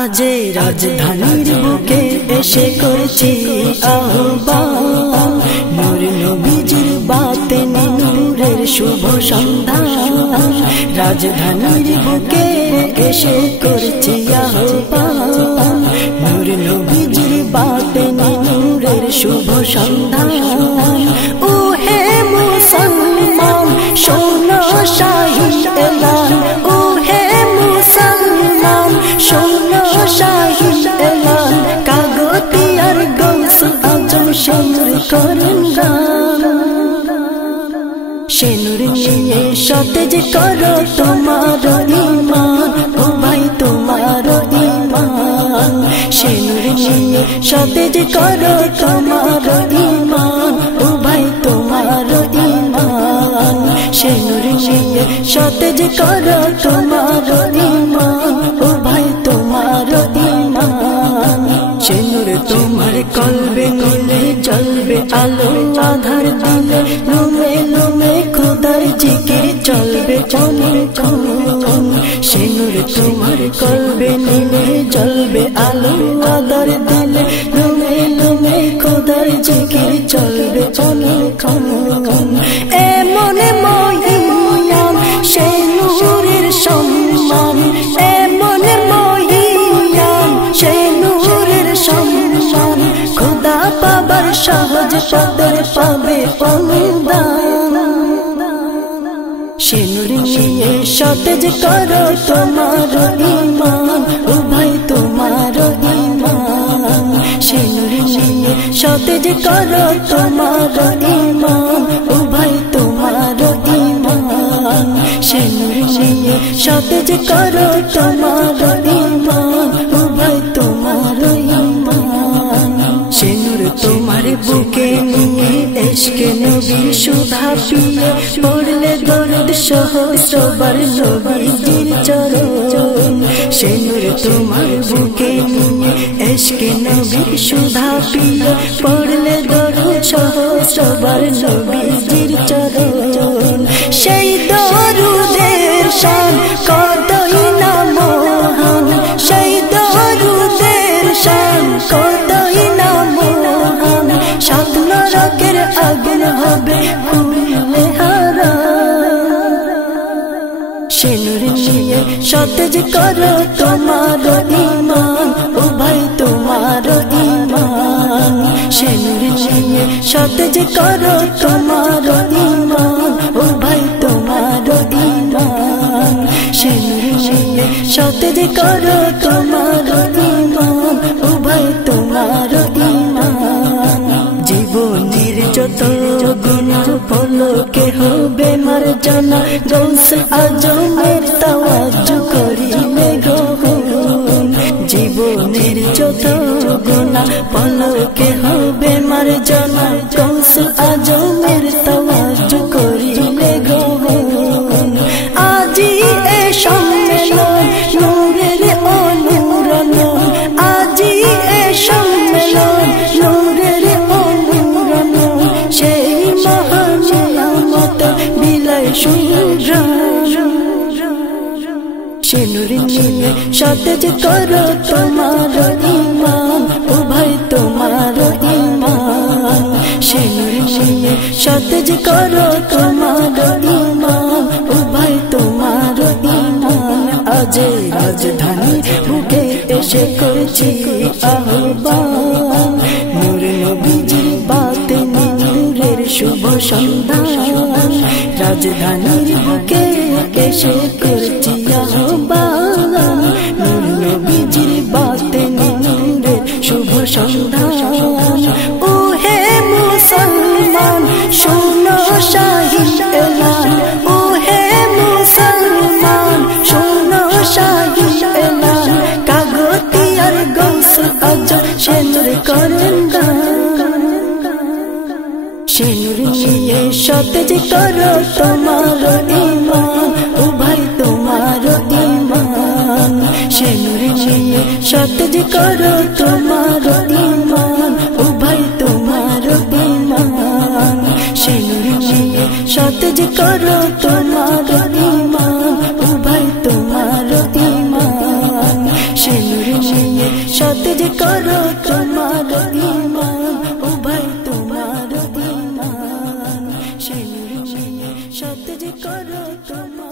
আজে রাজধানীর বুকে এসে করেছি আহ্বান, নূর নবীজির বাতে নূরের শুভ সন্ধান। রাজধানীর বুকে এসে করেছি আহ্বান, নূর নবীজির বাতে নূরের শুভ সন্ধান। ও হে মুসলমান শোনো শাহী এলান, ও হে মুসলমান শোনো শাহী এলান। কাগতিয়ার গৌস আজম শেনুর করেন গান, শেনুর নিয়ে সতেজ করো তোমার ঈমান, ও ভাই তোমার ঈমান। শেনুর নিয়ে সতেজ করো তোমার ঈমান, ও ভাই তোমার ঈমান। শেনুর নিয়ে সতেজ করো তোমার ঈমান, ও ভাই তোমার ঈমান। শেনুর তোমার কলবে নিলে জ্বলবে আলো আধার দিলে, লুমে লুমে খোদার জিকির চলবে অনেকক্ষণ। শেনুর তোমার কলবে নিলে জ্বলবে আলো আধার দিলে, লুমে লুমে খোদার জিকির চলবে অনেকক্ষণ। এমন মহিয়ান শেনুরের সম্মান, এমন মহিয়ান শেনুরের সম্মান। খোদা পাবার সহজ পদের পাবে অনুদান। শেনুর নিয়ে সতেজ করো তোমার ঈমান, ও ভাই তোমার ঈমান। শেনুর নিয়ে সতেজ করো তোমার ঈমান, ও ভাই তোমার ঈমান। শেনুর নিয়ে সতেজ করো তোমার ঈমান, ও ভাই তোমার ঈমান। শেনুর তোমার বুকে নিয়ে ইশকে নবী সুধা পিয়ে, পড়লে দরদ সহস্রবার নবীজির চরণ। শেনুর তোমার বুকে নিয়ে ইশকে নবী সুধা পিয়ে, পড়লে দরদ সহস্রবার নবীজির চরণ। সেই দরুদের শান কতই না মহান, সেই দরুদের শান কতই না মহান। সাত নরকের আগুন হবে খুলে হারান। শেনুর নিয়ে সতেজ করো তোমার ঈমান, ও ভাই তোমার ঈমান। শেনুর নিয়ে সতেজ করো তোমার ঈমান, ও ভাই তোমার ঈমান। শেনুর নিয়ে সতেজ করো তোমার ঈমান, ও ভাই তোমার ঈমান। জীবনের যত গুনাহ পলকে হবে মার্জনা, গৌস আজমের তাওয়াজ্জু করিলে গ্রহণ। জীবনের যত গুনাহ পলকে হবে মার্জনা, গৌস আজমের তাওয়াজ্জু করিলে গ্রহণ। আজি এ সম্মেলন নূরের অনুরণ, আজি এ সম্মেলন নূরের অনুরণ। সেই মহান নিয়ামত বিলায় সুরান। শেনুর নিয়ে সতেজ করো তোমার ঈমান, ও ভাই তোমার ঈমান। শেনুর নিয়ে সতেজ করো তোমার ঈমান, ও ভাই তোমার ঈমান। আজে রাজধানীর বুকে এসে করেছি আহ্বান, নূর নবীজির বাতে নূরের শুভ সন্ধান। রাজধানীর বুকে এসে করেছি আহ্বান, নূর নবীজির বাতে নূরের শুভ সন্ধান। ও হে মুসলমান শোনো শাহী এলান, ও হে মুসলমান শোনো শাহী এলান। কাগতিয়ার গৌস আজম শেনুর করেন গান। শেনুর নিয়ে সতেজ করো তোমার ঈমান, ও ভাই তোমার ঈমান। শেনুর নিয়ে সতেজ করো তোমার ঈমান, ও ভাই তোমার ঈমান। শেনুর নিয়ে সতেজ করো তোমার ঈমান, ও ভাই তোমার ঈমান। শেনুর যে করো তোমার ঈমান ও ভাই তোমার ঈমান সে নূর নিয়ে সতেজ করো তোমার